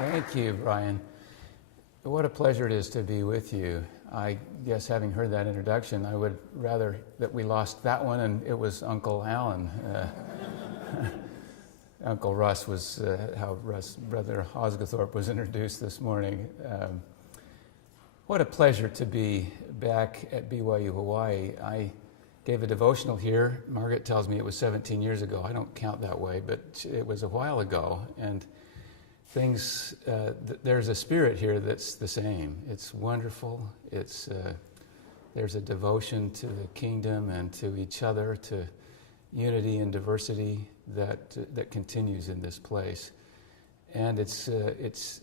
Thank you, Brian. What a pleasure it is to be with you. I guess having heard that introduction, I would rather that we lost that one and it was Uncle Alan. Uncle Russ was how Brother Osgothorpe was introduced this morning. What a pleasure to be back at BYU Hawaii. I gave a devotional here. Margaret tells me it was 17 years ago. I don't count that way, but it was a while ago. And things, there's a spirit here that's the same. It's wonderful. There's a devotion to the kingdom and to each other, to unity and diversity that continues in this place. And it's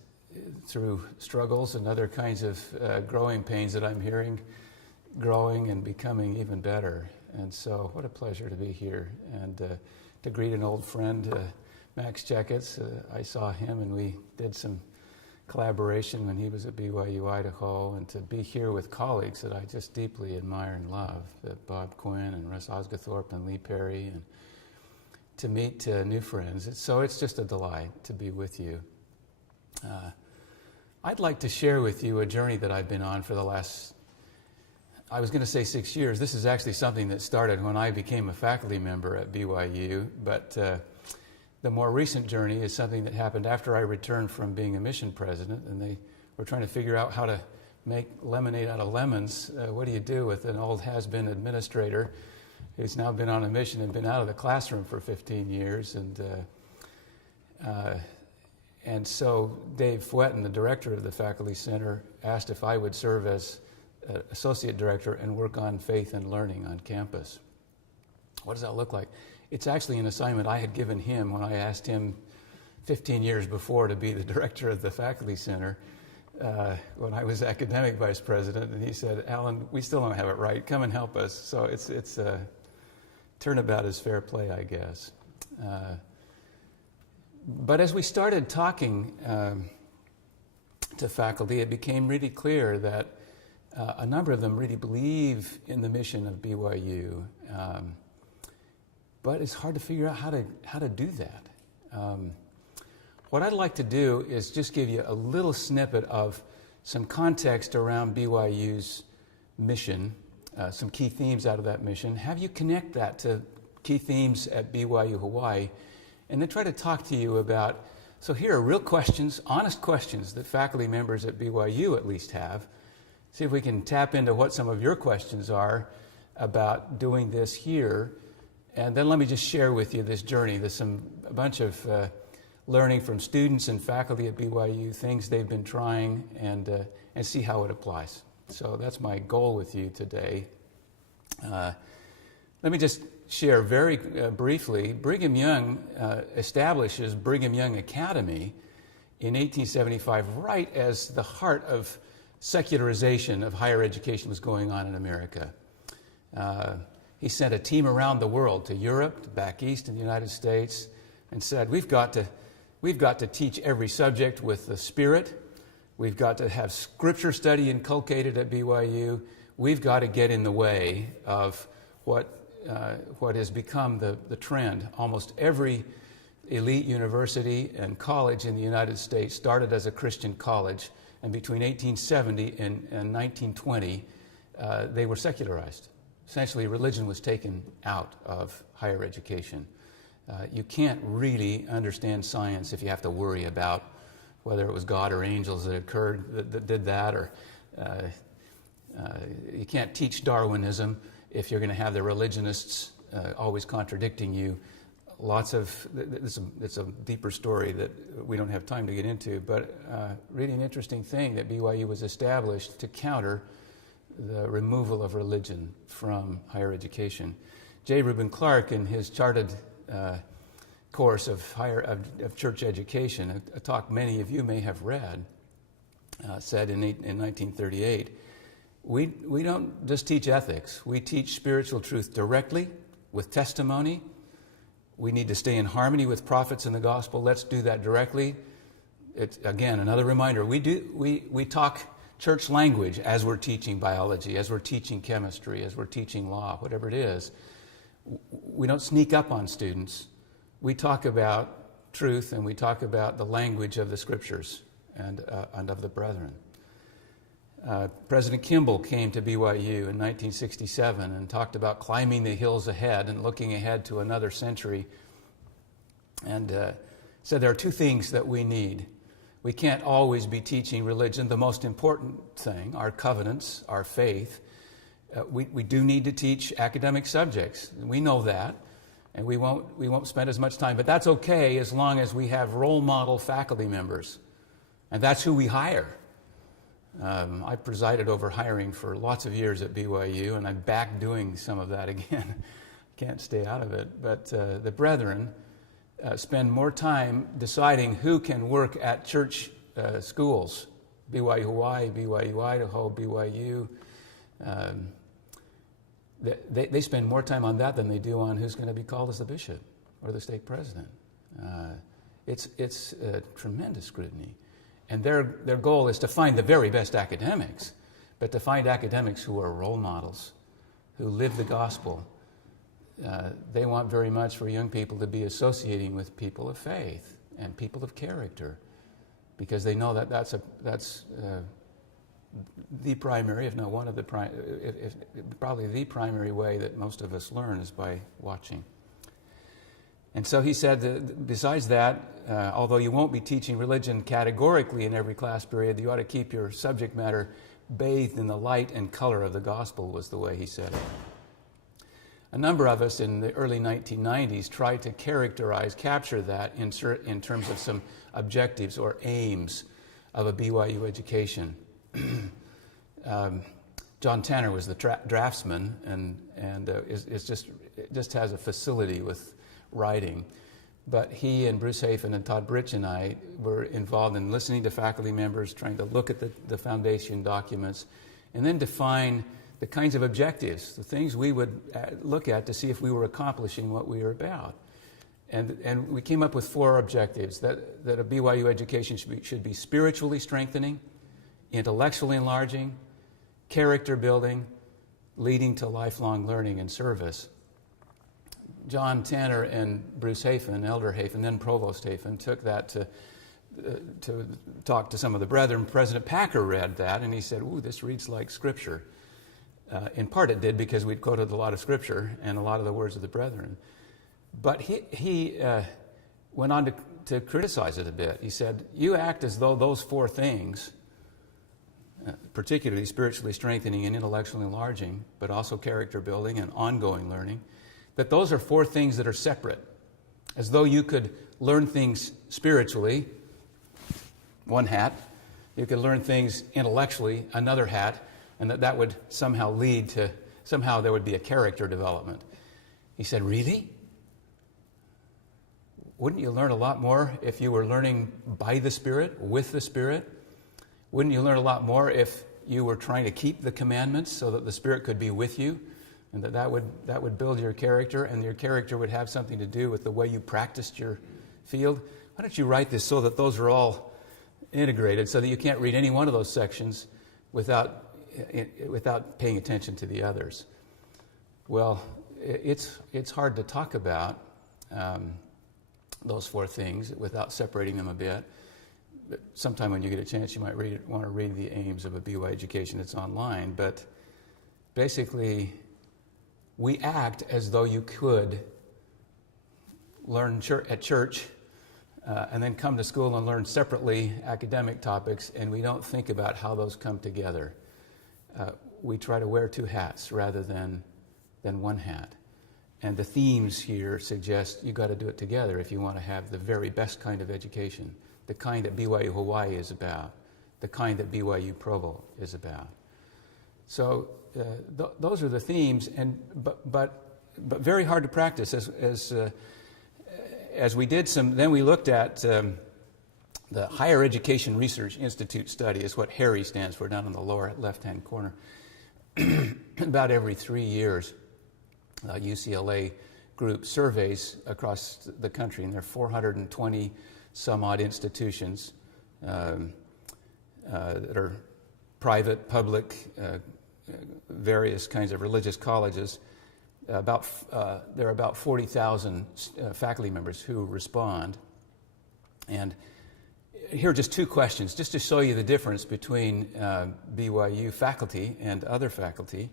through struggles and other kinds of growing pains that I'm hearing, growing and becoming even better. And so what a pleasure to be here and to greet an old friend, Max Checketts. I saw him and we did some collaboration when he was at BYU Idaho, and to be here with colleagues that I just deeply admire and love, Bob Quinn and Russ Osgothorpe and Lee Perry, and to meet new friends. So it's just a delight to be with you. I'd like to share with you a journey that I've been on for the last, I was going to say 6 years. This is actually something that started when I became a faculty member at BYU, but the more recent journey is something that happened after I returned from being a mission president, and they were trying to figure out how to make lemonade out of lemons. What do you do with an old has-been administrator who's now been on a mission and been out of the classroom for 15 years? And so Dave Fwetton, the director of the Faculty Center, asked if I would serve as associate director and work on faith and learning on campus. What does that look like? It's actually an assignment I had given him when I asked him 15 years before to be the director of the Faculty Center when I was academic vice president. And he said, "Alan, we still don't have it right. Come and help us." So it's turnabout is fair play, I guess. But as we started talking to faculty, it became really clear that a number of them really believe in the mission of BYU. But it's hard to figure out how to do that. What I'd like to do is just give you a little snippet of some context around BYU's mission, some key themes out of that mission, have you connect that to key themes at BYU Hawaii, and then try to talk to you about, so here are real questions, honest questions that faculty members at BYU at least have. See if we can tap into what some of your questions are about doing this here. And then let me just share with you this journey. There's a bunch of learning from students and faculty at BYU, things they've been trying, and see how it applies. So that's my goal with you today. Let me just share very briefly. Brigham Young establishes Brigham Young Academy in 1875, right as the heart of secularization of higher education was going on in America. He sent a team around the world to Europe, to back east in the United States, and said, we've got to teach every subject with the Spirit. We've got to have Scripture study inculcated at BYU. We've got to get in the way of what has become the trend. Almost every elite university and college in the United States started as a Christian college, and between 1870 and 1920, they were secularized. Essentially, religion was taken out of higher education. You can't really understand science if you have to worry about whether it was God or angels that did that, or you can't teach Darwinism if you're going to have the religionists always contradicting you. It's a deeper story that we don't have time to get into, but really an interesting thing that BYU was established to counter the removal of religion from higher education. J. Reuben Clark, in his charted course of church education, a talk many of you may have read, said in 1938, we don't just teach ethics. We teach spiritual truth directly with testimony. We need to stay in harmony with prophets in the gospel. Let's do that directly. It's, again, another reminder. We talk church language as we're teaching biology, as we're teaching chemistry, as we're teaching law, whatever it is. We don't sneak up on students. We talk about truth and we talk about the language of the Scriptures. and of the brethren. President Kimball came to BYU in 1967 and talked about climbing the hills ahead and looking ahead to another century, and said there are two things that we need. We can't always be teaching religion, the most important thing, our covenants, our faith. We do need to teach academic subjects. We know that, and we won't spend as much time. But that's okay as long as we have role model faculty members, and that's who we hire. I presided over hiring for lots of years at BYU, and I'm back doing some of that again. Can't stay out of it. But the brethren spend more time deciding who can work at church schools, BYU Hawaii, BYU Idaho, BYU. They spend more time on that than they do on who's going to be called as the bishop or the stake president. It's tremendous scrutiny. And their goal is to find the very best academics, but to find academics who are role models, who live the gospel. They want very much for young people to be associating with people of faith and people of character, because they know that that's the primary, if not one of the probably the primary way that most of us learn is by watching. And so he said that besides that, although you won't be teaching religion categorically in every class period, you ought to keep your subject matter bathed in the light and color of the gospel, was the way he said it. A number of us in the early 1990s tried to capture that in terms of some objectives or aims of a BYU education. John Tanner was the draftsman and just has a facility with writing. But he and Bruce Hafen and Todd Britch and I were involved in listening to faculty members, trying to look at the foundation documents, and then define the kinds of objectives, the things we would look at to see if we were accomplishing what we were about. And we came up with 4 objectives, that a BYU education should be spiritually strengthening, intellectually enlarging, character building, leading to lifelong learning and service. John Tanner and Bruce Hafen, Elder Hafen, then Provost Hafen, took that to talk to some of the brethren. President Packer read that, and he said, "Ooh, this reads like Scripture." In part it did, because we'd quoted a lot of Scripture and a lot of the words of the brethren. But he went on to criticize it a bit. He said, "You act as though those 4 things, particularly spiritually strengthening and intellectually enlarging, but also character building and ongoing learning, that those are 4 things that are separate. As though you could learn things spiritually, one hat, you could learn things intellectually, another hat, and that would somehow there would be a character development." He said, "Really? Wouldn't you learn a lot more if you were learning by the Spirit, with the Spirit? Wouldn't you learn a lot more if you were trying to keep the commandments so that the Spirit could be with you, and that would build your character, and your character would have something to do with the way you practiced your field? Why don't you write this so that those are all integrated, so that you can't read any one of those sections without paying attention to the others?" Well, it's hard to talk about those 4 things without separating them a bit. But sometime when you get a chance, you might want to read the aims of a BYU education. It's online. But basically, we act as though you could learn at church and then come to school and learn separately academic topics, and we don't think about how those come together. We try to wear 2 hats rather than one hat. And the themes here suggest you got to do it together if you want to have the very best kind of education, the kind that BYU Hawaii is about, the kind that BYU Provo is about. So those are the themes, but very hard to practice. As we did then we looked at the Higher Education Research Institute study, is what HARI stands for, down in the lower left-hand corner. About every 3 years, UCLA group surveys across the country, and there are 420 some odd institutions that are private, public, various kinds of religious colleges. There are about 40,000 faculty members who respond, and here are just two questions, just to show you the difference between BYU faculty and other faculty.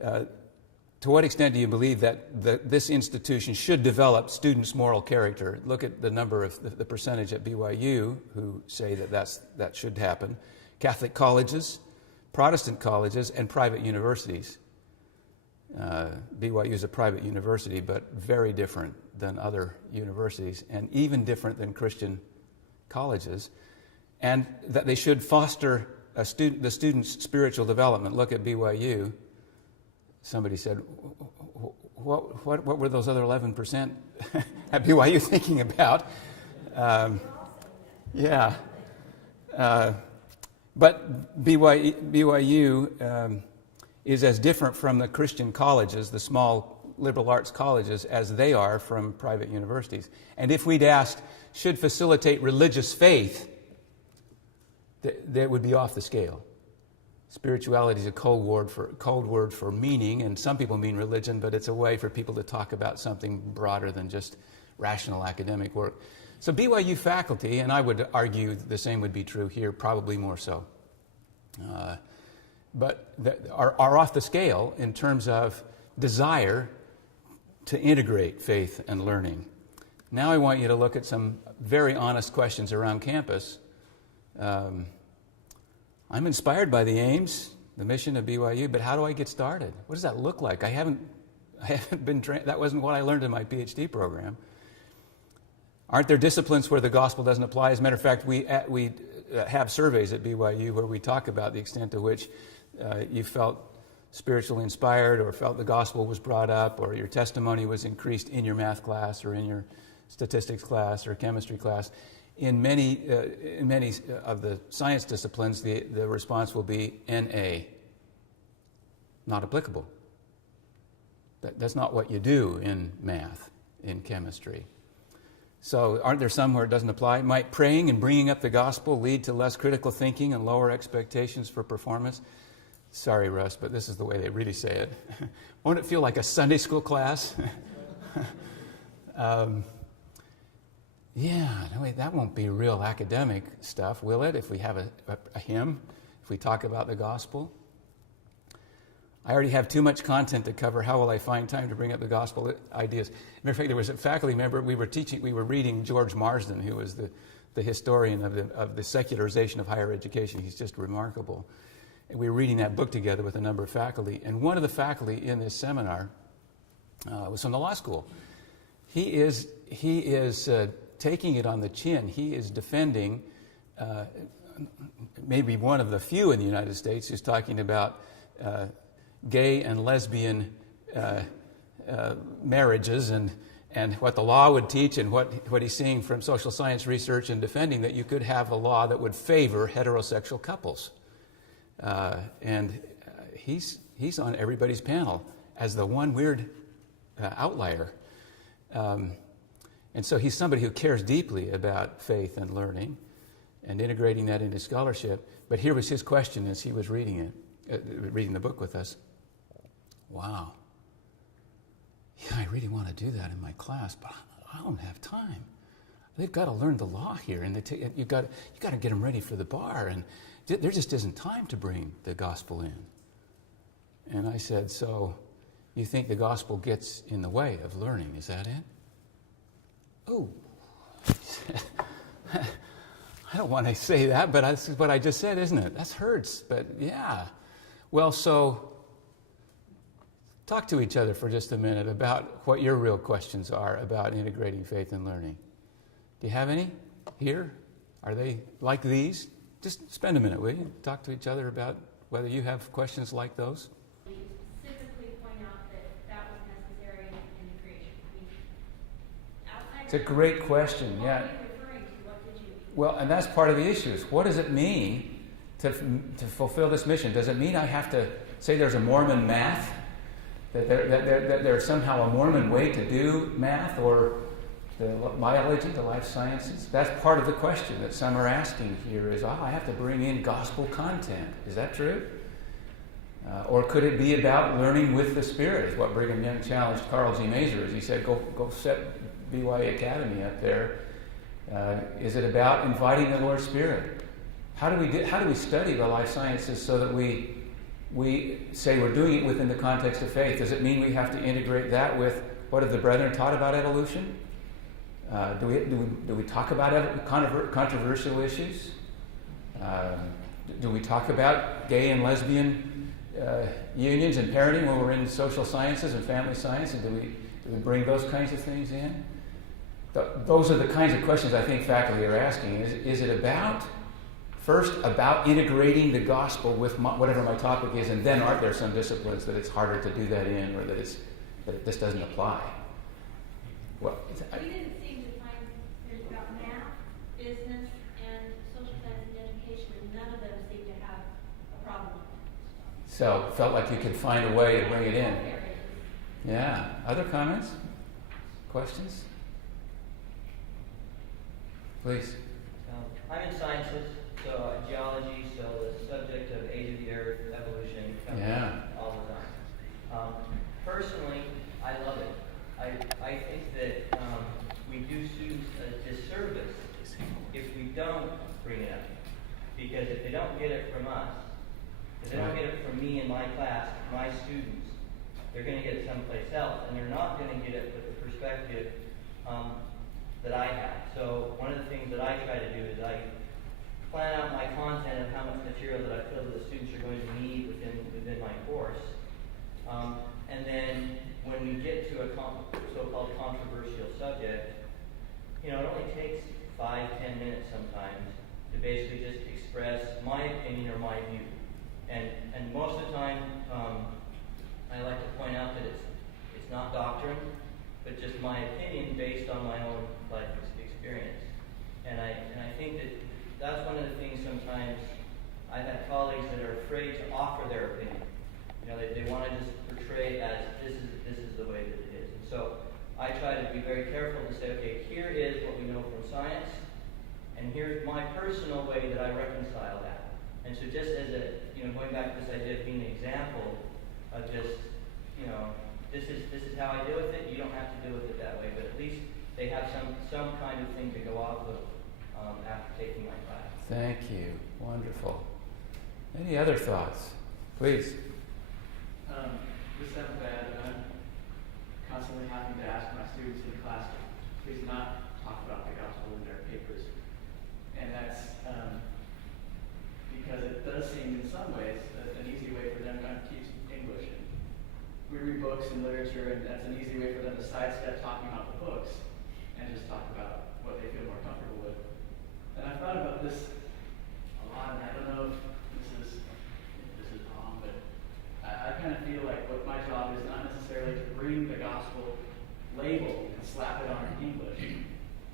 To what extent do you believe that this institution should develop students' moral character? Look at the number of the percentage at BYU who say that should happen. Catholic colleges, Protestant colleges, and private universities. BYU is a private university, but very different than other universities, and even different than Christian colleges, and that they should foster the student's spiritual development. Look at BYU. Somebody said, what were those other 11% at BYU thinking about? Yeah. But BYU is as different from the Christian colleges, the small liberal arts colleges, as they are from private universities. And if we'd asked, should facilitate religious faith, that would be off the scale. Spirituality is a cold word for meaning, and some people mean religion, but it's a way for people to talk about something broader than just rational academic work. So BYU faculty, and I would argue the same would be true here, probably more so, but are off the scale in terms of desire to integrate faith and learning. Now I want you to look at some very honest questions around campus. I'm inspired by the aims, the mission of BYU, but how do I get started? What does that look like? I haven't been trained. That wasn't what I learned in my PhD program. Aren't there disciplines where the gospel doesn't apply? As a matter of fact, we have surveys at BYU where we talk about the extent to which you felt spiritually inspired, or felt the gospel was brought up, or your testimony was increased in your math class, or in your statistics class, or chemistry class. In many of the science disciplines, the response will be NA, not applicable. That's not what you do in math, in chemistry. So aren't there some where it doesn't apply? Might praying and bringing up the gospel lead to less critical thinking and lower expectations for performance? Sorry, Russ, but this is the way they really say it. Won't it feel like a Sunday school class? Yeah, no, that won't be real academic stuff, will it? If we have a hymn, if we talk about the gospel. I already have too much content to cover. How will I find time to bring up the gospel ideas? Matter of fact, there was a faculty member we were reading George Marsden, who was the historian of the secularization of higher education. He's just remarkable. And we were reading that book together with a number of faculty. And one of the faculty in this seminar was from the law school. He is taking it on the chin. He is defending, maybe one of the few in the United States who's talking about gay and lesbian marriages and what the law would teach, and what he's seeing from social science research, and defending that you could have a law that would favor heterosexual couples. He's on everybody's panel as the one weird outlier. And so he's somebody who cares deeply about faith and learning and integrating that into scholarship. But here was his question as he was reading the book with us. Wow. Yeah, I really want to do that in my class, but I don't have time. They've got to learn the law here, and you got to get them ready for the bar, and there just isn't time to bring the gospel in. And I said, so you think the gospel gets in the way of learning, is that it? Oh, I don't want to say that, but that's what I just said, isn't it? That hurts, but yeah. Well, so talk to each other for just a minute about what your real questions are about integrating faith and learning. Do you have any here? Are they like these? Just spend a minute, will you? Talk to each other about whether you have questions like those. Specifically point out that was necessary in the creation. It's a great question, yeah. What are you referring to? What did you? Well, and that's part of the issue. Is what does it mean to fulfill this mission? Does it mean I have to say there's a Mormon math? That there's somehow a Mormon way to do math, or the biology, the life sciences? That's part of the question that some are asking here is, I have to bring in gospel content. Is that true? Or could it be about learning with the Spirit, is what Brigham Young challenged Carl G. Mazur, as he said, go set BYU Academy up there Is it about inviting the Lord's Spirit? How do we study the life sciences so that we say we're doing it within the context of faith? Does it mean we have to integrate that with what have the brethren taught about evolution? Do we talk about controversial issues? Do we talk about gay and lesbian unions and parenting when we're in social sciences and family science? And do we bring those kinds of things in? Those are the kinds of questions I think faculty are asking. Is it first about integrating the gospel with whatever my topic is, and then are there some disciplines that it's harder to do that in, or that this doesn't apply? Well, we didn't seem to find there's about math, business, and social science and education, and none of them seem to have a problem. So felt like you could find a way to bring it in. Yeah. Other comments? Questions? Please. I'm in sciences, so geology, so the subject of age of the earth, evolution, comes up all the time. Personally, I love it. I think that we do students a disservice if we don't bring it up. Because if they don't get it from us, if they don't get it from me in my class, my students, they're going to get it someplace else, and they're not going to get it with the perspective that I have. So one of the things that I try to do is I plan out my content of how much material that I feel that the students are going to need within my course. And then when we get to a so-called controversial subject, it only takes 5-10 minutes sometimes to basically just express my opinion or my view. And most of the time, I like to point out that it's not doctrine, but just my opinion based on my own life experience. And I think that's one of the things sometimes I've had colleagues that are afraid to offer their opinion. They want to just portray it as this is the way that it is. And so I try to be very careful to say, okay, here is what we know from science, and here's my personal way that I reconcile that. And so just as going back to this idea of being an example of just, this is how I deal with it. You don't have to deal with it that way, but at least they have some kind of thing to go off of after taking my class. Thank you. Wonderful. Any other thoughts? Please. This sounds bad, but I'm constantly having to ask my students in class to please not talk about the gospel in their papers. And that's because it does seem in some ways an easy way for them to teach English. And we read books and literature, and that's an easy way for them to sidestep talking about the books and just talk about what they feel more comfortable with. And I've thought about this a lot, and I don't know if this is wrong, but I kind of feel like what my job is not necessarily to bring the gospel label and slap it on English,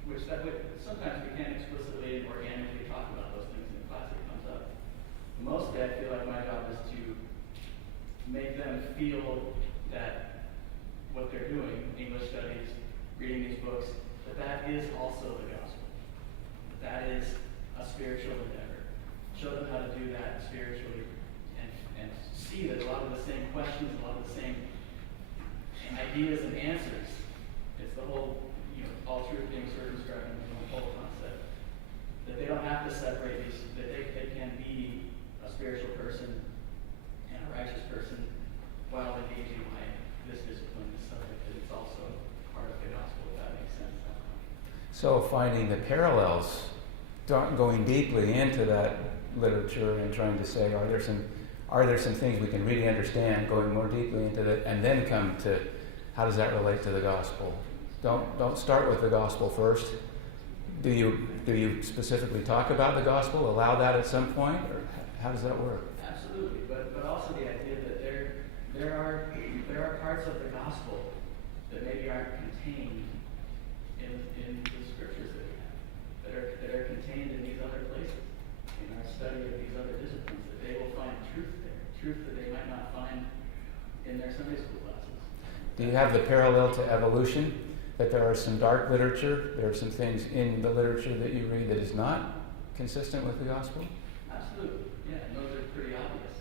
which sometimes we can't explicitly and organically talk about those things in the class that comes up. But mostly I feel like my job is to make them feel that what they're doing, English studies, reading these books, that is also the gospel. That is a spiritual endeavor. Show them how to do that spiritually and see that a lot of the same questions, a lot of the same ideas and answers. It's the whole, all truth being circumscribed in the whole concept. That they don't have to separate these, that they can be a spiritual person and a righteous person while engaging this discipline, this subject, that it's also part of the gospel, if that makes sense. So finding the parallels, going deeply into that literature and trying to say, are there some things we can really understand, going more deeply into that, and then come to how does that relate to the gospel? Don't start with the gospel first. Do you specifically talk about the gospel? Allow that at some point, or how does that work? Absolutely, but also the idea that there are parts of the gospel that maybe aren't contained in the scriptures that we have, that are contained in these other places, in our study of these other disciplines, that they will find truth there, truth that they might not find in their Sunday school classes. Do you have the parallel to evolution? That there are some dark literature, there are some things in the literature that you read that is not consistent with the gospel? Absolutely, yeah, and those are pretty obvious.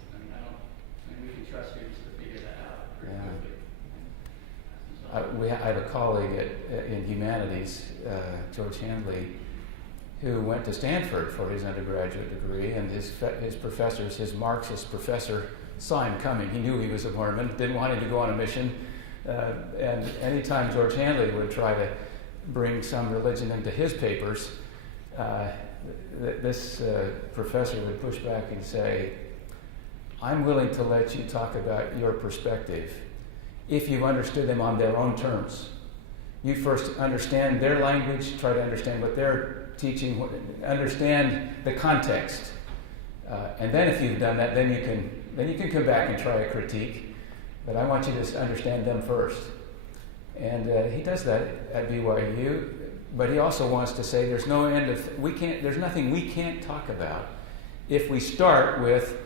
We can trust students to figure that out pretty quickly. I have a colleague in humanities, George Handley, who went to Stanford for his undergraduate degree, and his professors, his Marxist professor, saw him coming. He knew he was a Mormon, didn't want him to go on a mission, and anytime George Handley would try to bring some religion into his papers, this professor would push back and say, I'm willing to let you talk about your perspective if you've understood them on their own terms. You first understand their language, try to understand what they're teaching, understand the context. And then if you've done that, then you can come back and try a critique. But I want you to understand them first. And he does that at BYU, but he also wants to say there's no end of, there's nothing we can't talk about if we start with,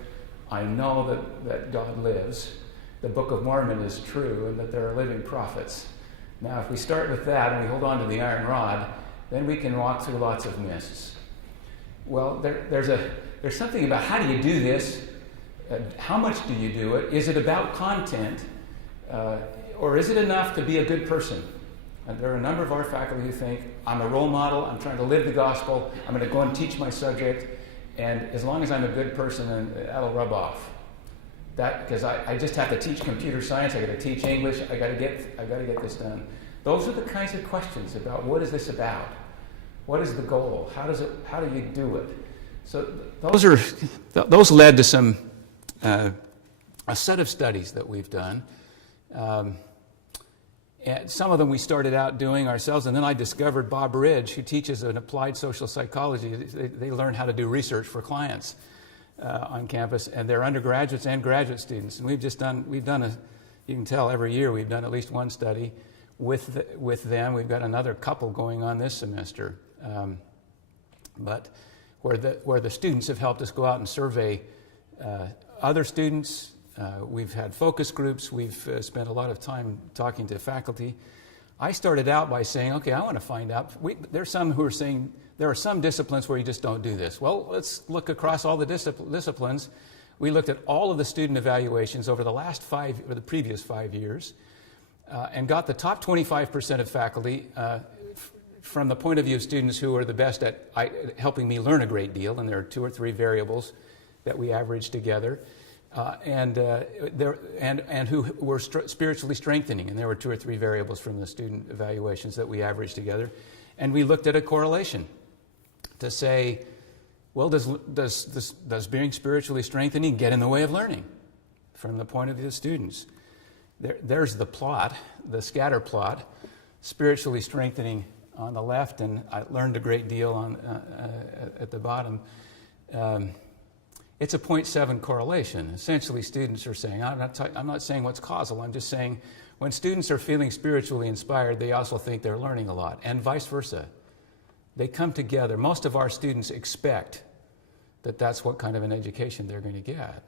I know that God lives, the Book of Mormon is true, and that there are living prophets. Now, if we start with that and we hold on to the iron rod, then we can walk through lots of mists. Well, there's something about how do you do this? How much do you do it? Is it about content? Or is it enough to be a good person? And there are a number of our faculty who think, I'm a role model, I'm trying to live the gospel, I'm going to go and teach my subject, and as long as I'm a good person, then that'll rub off. Because I just have to teach computer science, I got to teach English, I got to get this done. Those are the kinds of questions about what is this about? What is the goal? How do you do it? So those led to some a set of studies that we've done. And some of them we started out doing ourselves, and then I discovered Bob Ridge, who teaches an applied social psychology. They learn how to do research for clients on campus, and they're undergraduates and graduate students. And we've done you can tell every year we've done at least one study with them. We've got another couple going on this semester, but where the students have helped us go out and survey other students. We've had focus groups. We've spent a lot of time talking to faculty. I started out by saying, okay, I want to find out. There's some who are saying there are some disciplines where you just don't do this. Well, let's look across all the disciplines. We looked at all of the student evaluations over the previous 5 years, and got the top 25% of faculty from the point of view of students who are the best at helping me learn a great deal, and there are 2 or 3 variables that we average together. And who were spiritually strengthening, and there were 2 or 3 variables from the student evaluations that we averaged together, and we looked at a correlation to say, well, does being spiritually strengthening get in the way of learning from the point of view of students? There's the plot, the scatter plot, spiritually strengthening on the left, and I learned a great deal at the bottom. It's a 0.7 correlation. Essentially, students are saying, I'm not saying what's causal, I'm just saying when students are feeling spiritually inspired, they also think they're learning a lot, and vice versa. They come together. Most of our students expect that that's what kind of an education they're going to get.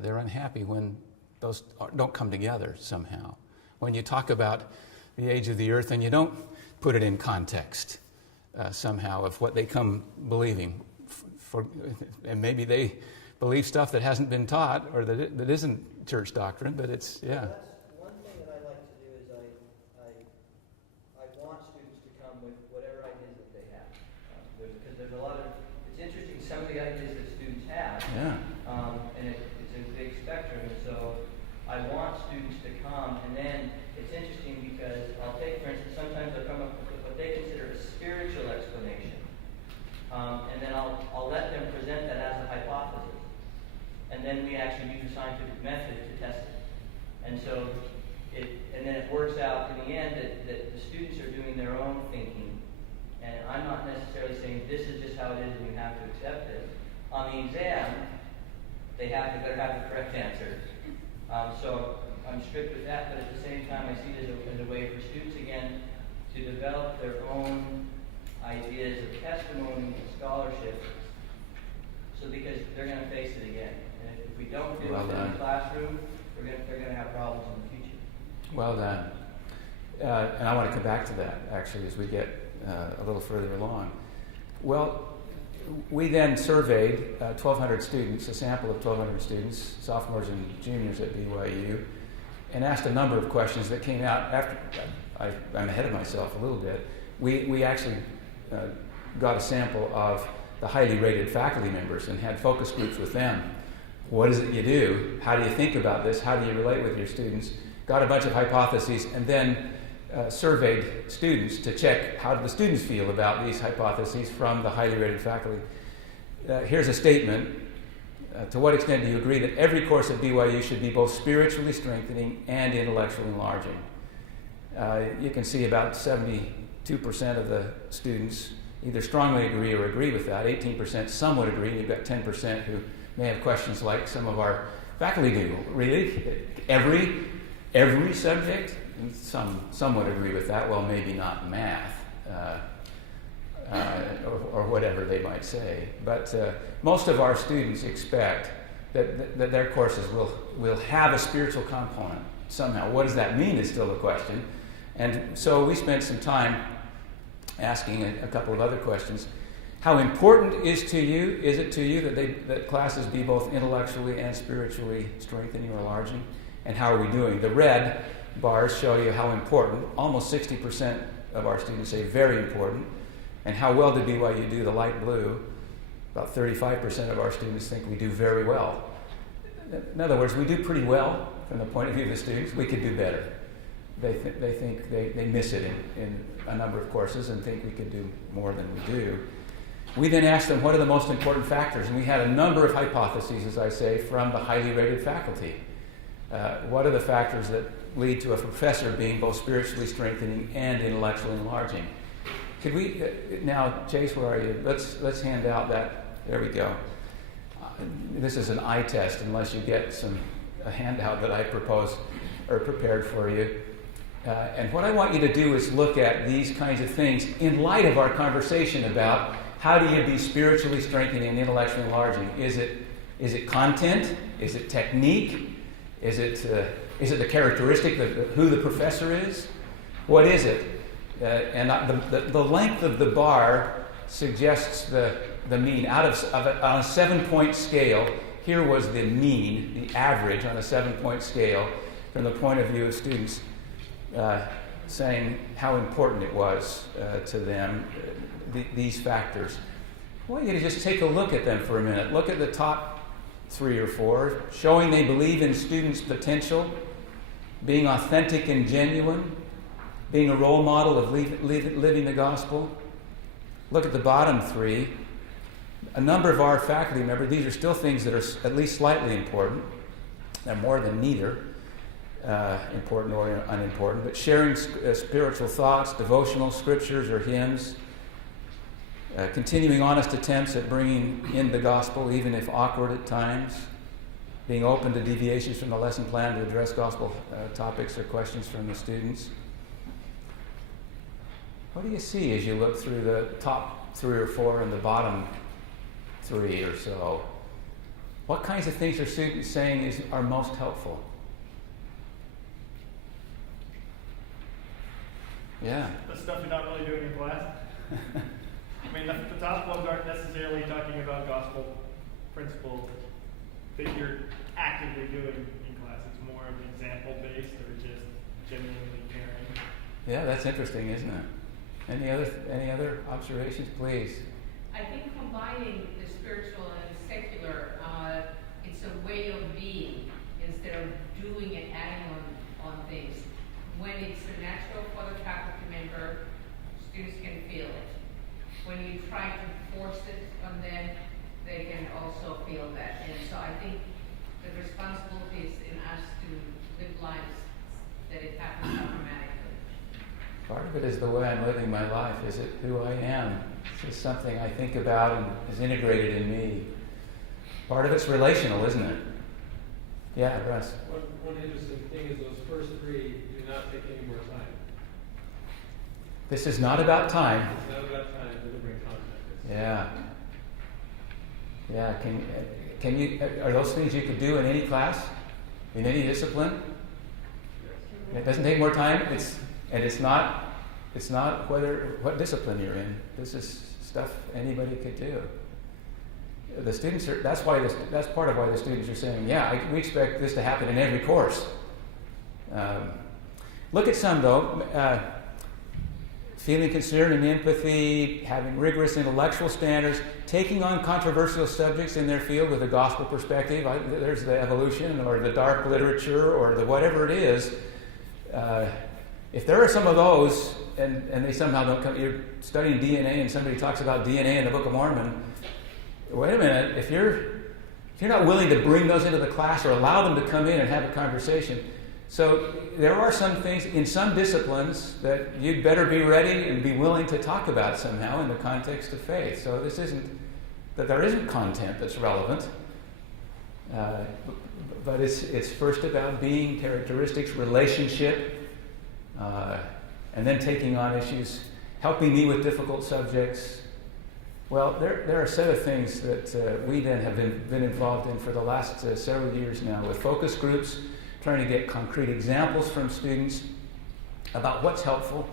They're unhappy when those don't come together somehow. When you talk about the age of the earth and you don't put it in context somehow of what they come believing. And maybe they believe stuff that hasn't been taught or that isn't church doctrine, but it's, yeah. Well, that's one thing that I like to do is I want students to come with whatever ideas that they have. Because there's a lot of, it's interesting, some of the ideas that students have, Yeah. And it's a big spectrum, and so I want students to come, and then it's interesting because I'll take, for instance, sometimes they'll come up with what they consider a spiritual explanation. And then I'll let them present that as a hypothesis. And then we actually use a scientific method to test it. And so and then it works out in the end that the students are doing their own thinking. And I'm not necessarily saying this is just how it is and we have to accept it. On the exam, they better have the correct answer. So I'm strict with that, but at the same time I see it as a way for students, again, to develop their own ideas of testimony and scholarship, so because they're going to face it again. And if we don't do it in the classroom, they're going to have problems in the future. Well done. And I want to come back to that, actually, as we get a little further along. Well, we then surveyed 1,200 students, a sample of 1,200 students, sophomores and juniors at BYU, and asked a number of questions that came out after. I'm ahead of myself a little bit. We actually got a sample of the highly rated faculty members and had focus groups with them. What is it you do? How do you think about this? How do you relate with your students? Got a bunch of hypotheses, and then surveyed students to check how do the students feel about these hypotheses from the highly rated faculty. Here's a statement. To what extent do you agree that every course at BYU should be both spiritually strengthening and intellectually enlarging? You can see about 72% of the students either strongly agree or agree with that. 18% some would agree. You've got 10% who may have questions like some of our faculty do. Really? Every subject? And some would agree with that. Well, maybe not math. Or whatever they might say. But most of our students expect that their courses will have a spiritual component somehow. What does that mean is still the question. And so we spent some time asking a couple of other questions. How important is it to you that classes be both intellectually and spiritually strengthening or enlarging? And how are we doing? The red bars show you how important. Almost 60% of our students say very important. And how well did BYU do? The light blue, about 35% of our students think we do very well. In other words, we do pretty well from the point of view of the students. We could do better. They think they miss it in a number of courses and think we could do more than we do. We then asked them what are the most important factors, and we had a number of hypotheses, as I say, from the highly rated faculty. What are the factors that lead to a professor being both spiritually strengthening and intellectually enlarging? Could we now, Chase, where are you? Let's hand out that. There we go. This is an eye test, unless you get a handout that I proposed or prepared for you. And what I want you to do is look at these kinds of things in light of our conversation about how do you be spiritually strengthening and intellectually enlarging. Is it content? Is it technique? Is it the characteristic of who the professor is? What is it? And the length of the bar suggests the mean. On a 7-point scale, here was the mean, the average on a 7-point scale from the point of view of students saying how important it was to them, these factors. I want you to just take a look at them for a minute. Look at the top 3 or 4, showing they believe in students' potential, being authentic and genuine, being a role model of living the gospel. Look at the bottom 3. A number of our faculty members, these are still things that are at least slightly important. They're more than neither important or unimportant, but sharing spiritual thoughts, devotional scriptures or hymns, continuing honest attempts at bringing in the gospel, even if awkward at times, being open to deviations from the lesson plan to address gospel topics or questions from the students. What do you see as you look through the top 3 or 4 and the bottom 3 or so? What kinds of things are students saying are most helpful? Yeah. The stuff you're not really doing in class. I mean, the top ones aren't necessarily talking about gospel principles that you're actively doing in class. It's more of example-based or just genuinely caring. Yeah, that's interesting, isn't it? Any other observations, please? I think combining the spiritual and the secular, it's a way of being instead of doing and adding on things. When it's natural for the faculty member, students can feel it. When you try to force it on them, they can also feel that. And so I think the responsibility is in us to live lives that it happens automatically. Part of it is the way I'm living my life. Is it who I am? Is something I think about and is integrated in me? Part of it's relational, isn't it? Yeah, Russ. One interesting thing is those first 3 do not take any more time. This is not about time. It's not about time delivering content. Yeah. Yeah. Can you? Are those things you could do in any class, in any discipline? It doesn't take more time. It's not what discipline you're in. This is stuff anybody could do. The students are. That's part of why the students are saying, yeah, we expect this to happen in every course. Look at some though. feeling concern and empathy, having rigorous intellectual standards, taking on controversial subjects in their field with a gospel perspective. There's the evolution or the dark literature or the whatever it is. If there are some of those and they somehow don't come, you're studying DNA and somebody talks about DNA in the Book of Mormon, wait a minute, if you're not willing to bring those into the class or allow them to come in and have a conversation. So there are some things in some disciplines that you'd better be ready and be willing to talk about somehow in the context of faith. So this isn't that there isn't content that's relevant, but it's first about being, characteristics, relationship, and then taking on issues, helping me with difficult subjects. Well, there are a set of things that we then have been involved in for the last several years now with focus groups, trying to get concrete examples from students about what's helpful,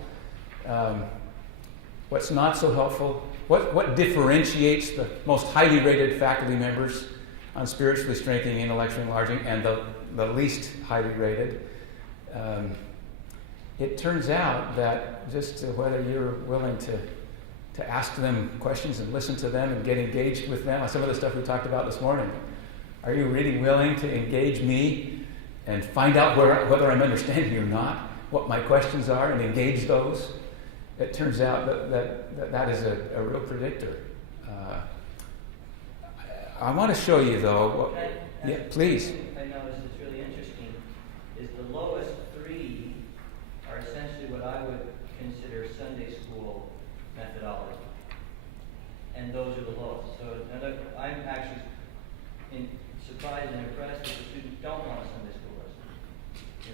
what's not so helpful, what differentiates the most highly rated faculty members on spiritually strengthening, intellectually enlarging, and the least highly rated. It turns out that just whether you're willing to ask them questions and listen to them and get engaged with them, some of the stuff we talked about this morning, are you really willing to engage me and find out whether I'm understanding or not, what my questions are, and engage those? It turns out that is a real predictor. I want to show you, though. Yeah, please. I noticed it's really interesting is the lowest three are essentially what I would consider Sunday school methodology. And those are the lowest. So I'm actually surprised and impressed that the students don't want a Sunday school lesson in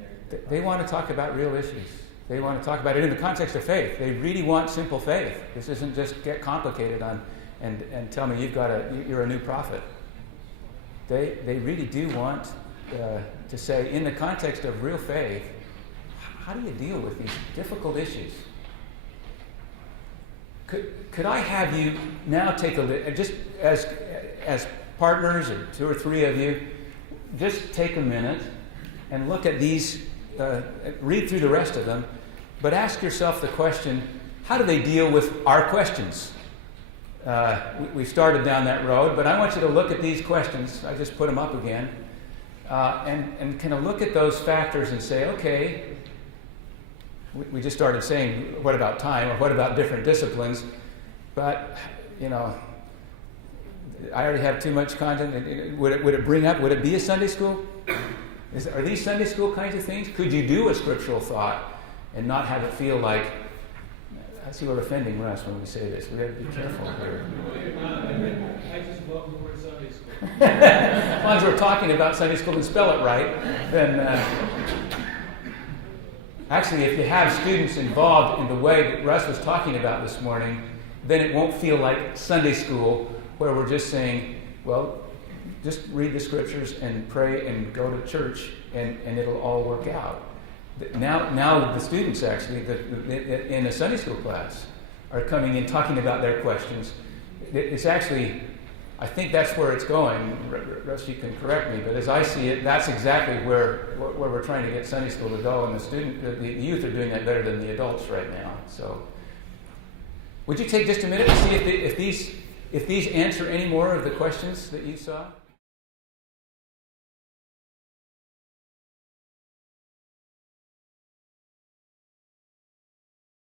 their They want to talk about real issues. They want to talk about it in the context of faith. They really want simple faith. This isn't just get complicated and tell me you're a new prophet. They really do want to say, in the context of real faith, how do you deal with these difficult issues? Could I have you now take a look, just as partners, or two or three of you, just take a minute and look at these, read through the rest of them, but ask yourself the question, how do they deal with our questions? We started down that road, but I want you to look at these questions. I just put them up again. And kind of look at those factors and say, okay, we just started saying, what about time, or what about different disciplines? But, I already have too much content. Would it be a Sunday school? Are these Sunday school kinds of things? Could you do a scriptural thought and not have it feel like, I see we're offending Russ when we say this. We have to be careful here. I just love the word Sunday school. As long as we're talking about Sunday school and spell it right, then actually, if you have students involved in the way that Russ was talking about this morning, then it won't feel like Sunday school where we're just saying, well, just read the scriptures and pray and go to church and it'll all work out. Now the students actually in a Sunday school class are coming in talking about their questions. It's actually, I think that's where it's going. Russ, you can correct me, but as I see it, that's exactly where we're trying to get Sunday school to go, and the youth are doing that better than the adults right now. So, would you take just a minute to see if these answer any more of the questions that you saw?